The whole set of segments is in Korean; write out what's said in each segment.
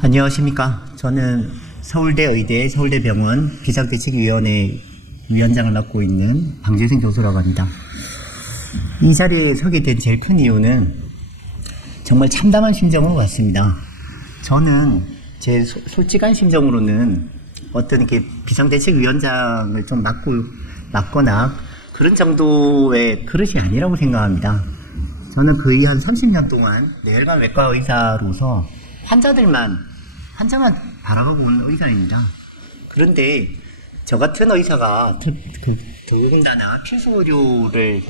안녕하십니까. 저는 서울대 의대 서울대병원 비상대책위원회 위원장을 맡고 있는 방재승 교수라고 합니다. 이 자리에 서게 된 제일 큰 이유는 정말 참담한 심정으로 왔습니다. 저는 제 솔직한 심정으로는 어떤 이렇게 비상대책위원장을 좀 맡거나 그런 정도의 그릇이 아니라고 생각합니다. 저는 거의 한 30년 동안 뇌혈관 외과 의사로서 환자만 바라보고 온 의사입니다. 그런데 저 같은 의사가 더군다나 필수 의료를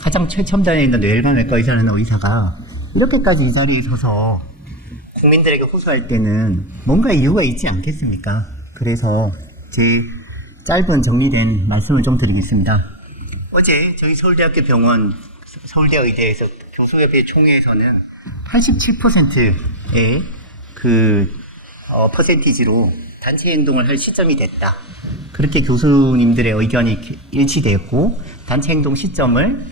가장 최첨단에 있는 뇌혈관 외과 의사라는 의사가 이렇게까지 이 자리에 서서 국민들에게 호소할 때는 뭔가 이유가 있지 않겠습니까? 그래서 제 짧은 정리된 말씀을 좀 드리겠습니다. 어제 저희 서울대학교 병원 서울대의대에서 교수협회 총회에서는 87%의 퍼센티지로 단체 행동을 할 시점이 됐다. 그렇게 교수님들의 의견이 일치되었고, 단체 행동 시점을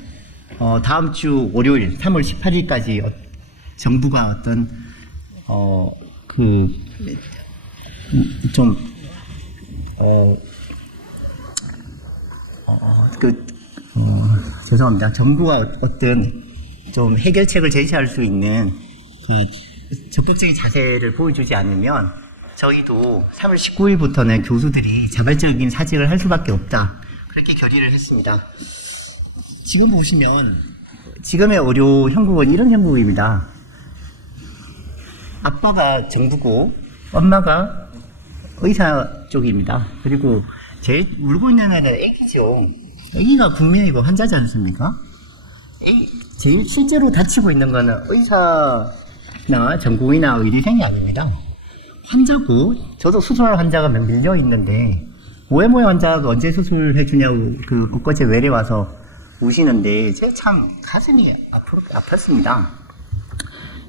다음 주 월요일 3월 18일까지 정부가 죄송합니다. 정부가 좀 해결책을 제시할 수 있는 적극적인 자세를 보여주지 않으면 저희도 3월 19일부터는 교수들이 자발적인 사직을 할 수밖에 없다. 그렇게 결의를 했습니다. 지금 보시면 지금의 의료 형국은 이런 형국입니다. 아빠가 정부고 엄마가 의사 쪽입니다. 그리고 제일 울고 있는 애는 애기죠. 애기가 국민이고 환자지 않습니까? 제일 실제로 다치고 있는 거는 의사나 전공의나 의대생이 아닙니다. 환자고, 저도 수술 환자가 밀려 있는데 모에 환자가 언제 수술해주냐고 엊그제 외래 와서 우시는데 제가 참 가슴이 아팠습니다.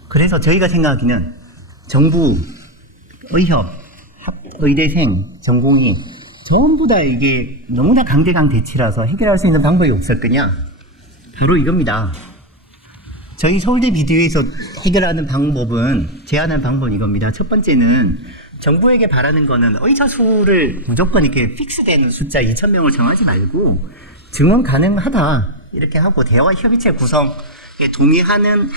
그래서 저희가 생각하기는 정부, 의협, 의대생, 전공의 전부 다 이게 너무나 강대강 대치라서 해결할 수 있는 방법이 없을 거냐? 바로 이겁니다. 저희 서울대 비대위에서 해결하는 방법은, 제안하는 방법은 이겁니다. 첫 번째는 정부에게 바라는 거는 의사 수를 무조건 이렇게 픽스된 숫자 2,000명을 정하지 말고 증원 가능하다 이렇게 하고 대화 협의체 구성에 하면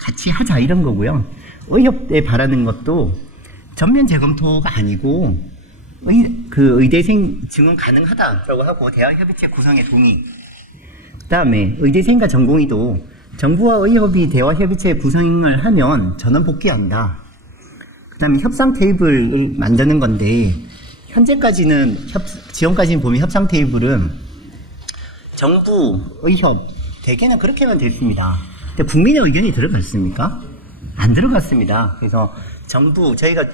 같이 하자 이런 거고요. 의협에 바라는 것도 전면 재검토가 아니고 의대생 증원 가능하다라고 하고 대화 협의체 구성에 동의. 그 다음에 의대생과 전공의도 정부와 의협이 대화 협의체 구성을 하면 전원 복귀한다. 그 다음에 협상 테이블을 만드는 건데, 현재까지는 지금까지는 보면 협상 테이블은 정부, 의협 대개는 그렇게만 됐습니다. 근데 국민의 의견이 들어갔습니까? 안 들어갔습니다. 그래서 저희가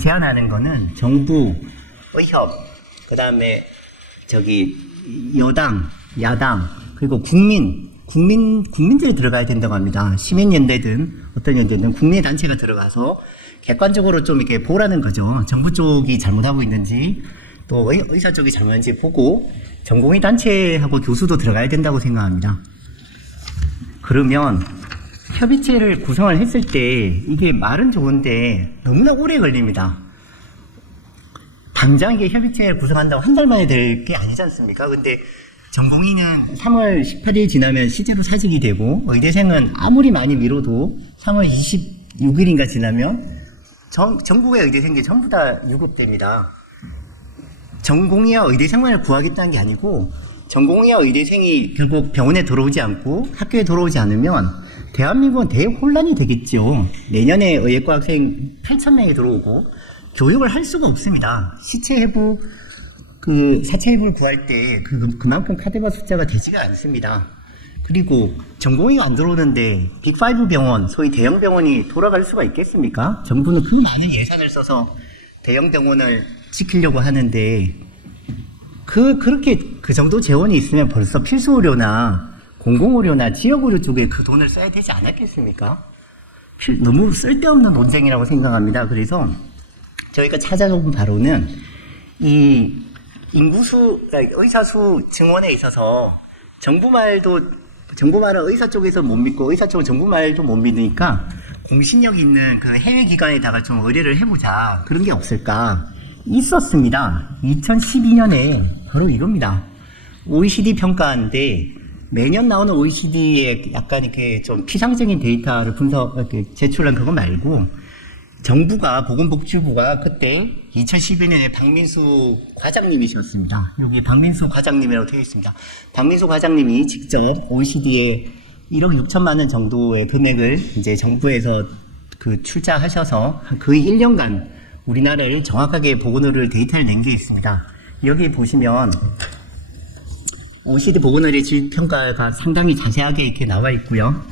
제안하는 거는 정부, 의협, 그 다음에 여당, 야당, 그리고 국민들이 들어가야 된다고 합니다. 시민연대든 어떤 연대든 국민의 단체가 들어가서 객관적으로 좀 이렇게 보라는 거죠. 정부 쪽이 잘못하고 있는지, 또 의사 쪽이 잘못했는지 보고, 전공의 단체하고 교수도 들어가야 된다고 생각합니다. 그러면 협의체를 구성을 했을 때 이게 말은 좋은데 너무나 오래 걸립니다. 당장 이게 협의체를 구성한다고 한 달 만에 될 게 아니지 않습니까? 근데 전공의는 3월 18일 지나면 실제로 사직이 되고, 의대생은 아무리 많이 미뤄도 3월 26일인가 지나면 전국의 의대생들이 전부 다 유급됩니다. 전공의와 의대생만을 구하겠다는 게 아니고, 전공의와 의대생이 결국 병원에 들어오지 않고 학교에 들어오지 않으면 대한민국은 대혼란이 되겠죠. 내년에 의예과 학생 8,000명이 들어오고 교육을 할 수가 없습니다. 사체 해부를 구할 때 그만큼 카드바 숫자가 되지가 않습니다. 그리고 전공의가 안 들어오는데 빅5 병원, 소위 대형 병원이 돌아갈 수가 있겠습니까? 정부는 그 많은 예산을 써서 대형 병원을 지키려고 하는데, 그렇게 그 정도 재원이 있으면 벌써 필수 의료나 공공의료나 지역의료 쪽에 그 돈을 써야 되지 않았겠습니까? 너무 쓸데없는 논쟁이라고 생각합니다. 그래서 저희가 찾아본 바로는 이 의사수 증원에 있어서 정부 말은 의사 쪽에서 못 믿고 의사 쪽은 정부 말도 못 믿으니까 공신력 있는 그 해외 기관에다가 좀 의뢰를 해보자. 그런 게 없을까? 있었습니다. 2012년에 바로 이겁니다. OECD 평가인데 매년 나오는 OECD의 약간 이렇게 좀 피상적인 데이터를 이렇게 제출한 그거 말고 정부가 보건복지부가 그때 2012년에 박민수 과장님이셨습니다. 여기 박민수 과장님이라고 되어 있습니다. 박민수 과장님이 직접 OECD에 1억 6천만 원 정도의 금액을 이제 정부에서 그 출자하셔서 거의 1년간 우리나라를 정확하게 보건의료 데이터를 낸 게 있습니다. 여기 보시면 OECD 보건의료 질평가가 상당히 자세하게 이렇게 나와 있고요.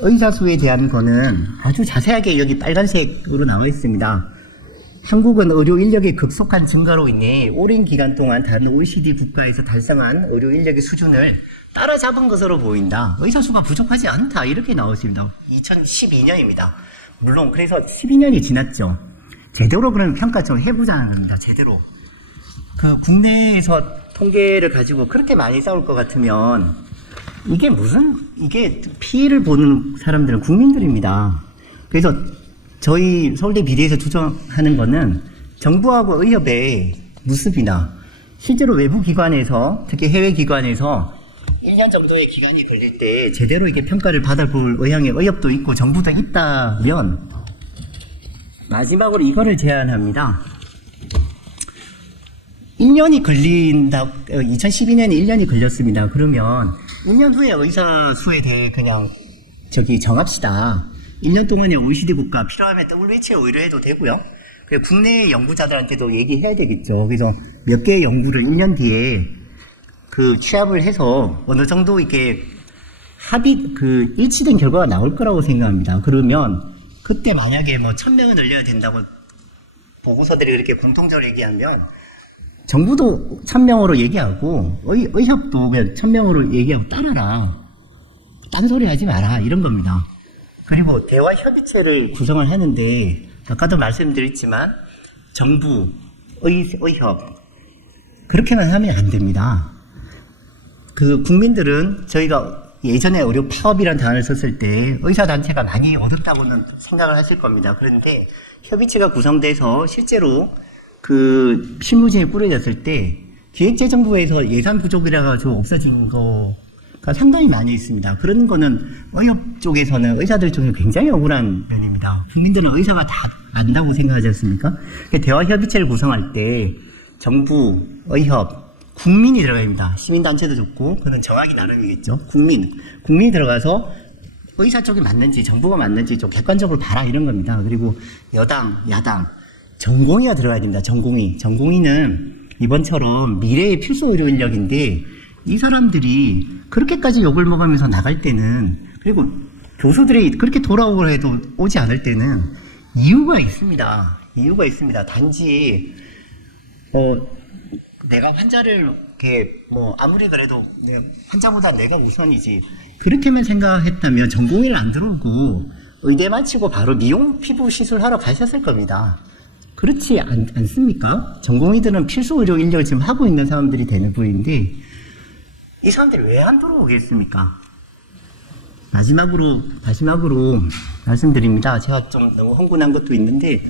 의사 수에 대한 거는 아주 자세하게 여기 빨간색으로 나와 있습니다. 한국은 의료 인력의 급속한 증가로 인해 오랜 기간 동안 다른 OECD 국가에서 달성한 의료 인력의 수준을 따라잡은 것으로 보인다. 의사 수가 부족하지 않다. 이렇게 나오십니다. 2012년입니다. 물론 그래서 12년이 지났죠. 제대로 그러면 평가 좀 해보자는 겁니다. 제대로. 그 국내에서 통계를 가지고 그렇게 많이 싸울 것 같으면 이게 피해를 보는 사람들은 국민들입니다. 그래서 저희 서울대 비대에서 주장하는 거는 정부하고 의협의 무습이나 실제로 외부 기관에서 특히 해외 기관에서 1년 정도의 기간이 걸릴 때 제대로 이게 평가를 받아볼 의향의 의협도 있고 정부도 있다면 마지막으로 이거를 제안합니다. 1년이 걸린다, 2012년에 1년이 걸렸습니다. 그러면 1년 후에 의사 수에 대해 그냥 정합시다. 1년 동안에 OECD 국가 필요하면 WHO 의뢰해도 되고요. 그리고 국내 연구자들한테도 얘기해야 되겠죠. 그래서 몇 개의 연구를 1년 뒤에 그 취합을 해서 어느 정도 이렇게 일치된 결과가 나올 거라고 생각합니다. 그러면 그때 만약에 뭐 1000명을 늘려야 된다고 보고서들이 그렇게 공통적으로 얘기하면 정부도 1000명으로 얘기하고 의협도 그냥 1000명으로 얘기하고 따라라. 딴소리 하지 마라. 이런 겁니다. 그리고 대화협의체를 구성을 하는데 아까도 말씀드렸지만 정부, 의협 그렇게만 하면 안 됩니다. 그 국민들은 저희가 예전에 의료 파업이라는 단어를 썼을 때 의사단체가 많이 얻었다고는 생각을 하실 겁니다. 그런데 협의체가 구성돼서 실제로 그 실무진이 꾸려졌을 때 기획재정부에서 예산 부족이라 가지고 없어진 거가 상당히 많이 있습니다. 그런 거는 의협 쪽에서는 의사들 쪽에 굉장히 억울한 면입니다. 국민들은 의사가 다 안다고 생각하지 않습니까? 대화협의체를 구성할 때 정부, 의협, 국민이 들어갑니다. 시민단체도 좋고 그건 정하기 나름이겠죠. 국민이 들어가서 의사 쪽이 맞는지 정부가 맞는지 좀 객관적으로 봐라 이런 겁니다. 그리고 여당, 야당 전공의가 들어가야 됩니다. 전공의는 이번처럼 미래의 필수 의료 인력인데 이 사람들이 그렇게까지 욕을 먹으면서 나갈 때는 그리고 교수들이 그렇게 돌아오고 해도 오지 않을 때는 이유가 있습니다. 단지 내가 환자를 이렇게 아무리 그래도 환자보다 내가 우선이지 그렇게만 생각했다면 전공의를 안 들어오고 의대 마치고 바로 미용 피부 시술하러 가셨을 겁니다. 그렇지 않습니까? 전공의들은 필수 의료 인력을 지금 하고 있는 사람들이 되는 부분인데 이 사람들이 왜 안 들어오겠습니까? 마지막으로 말씀드립니다. 제가 좀 너무 흥분한 것도 있는데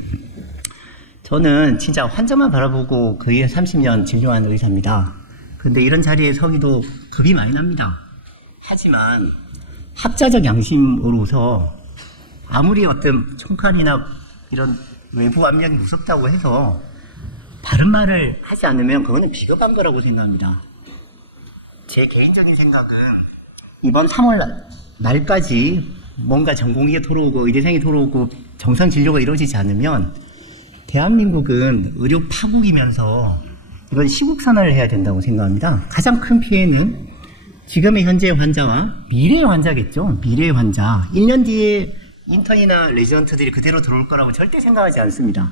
저는 진짜 환자만 바라보고 거의 30년 진료한 의사입니다. 근데 이런 자리에 서기도 겁이 많이 납니다. 하지만 학자적 양심으로서 아무리 어떤 총칼이나 이런 외부 압력이 무섭다고 해서 바른 말을 하지 않으면 그거는 비겁한 거라고 생각합니다. 제 개인적인 생각은 이번 3월 말까지 뭔가 전공의가 돌아오고 의대생이 돌아오고 정상 진료가 이루어지지 않으면 대한민국은 의료 파국이면서 이건 시국선언을 해야 된다고 생각합니다. 가장 큰 피해는 지금의 현재 환자와 미래의 환자겠죠. 미래의 환자. 1년 뒤에 인턴이나 레지던트들이 그대로 들어올 거라고 절대 생각하지 않습니다.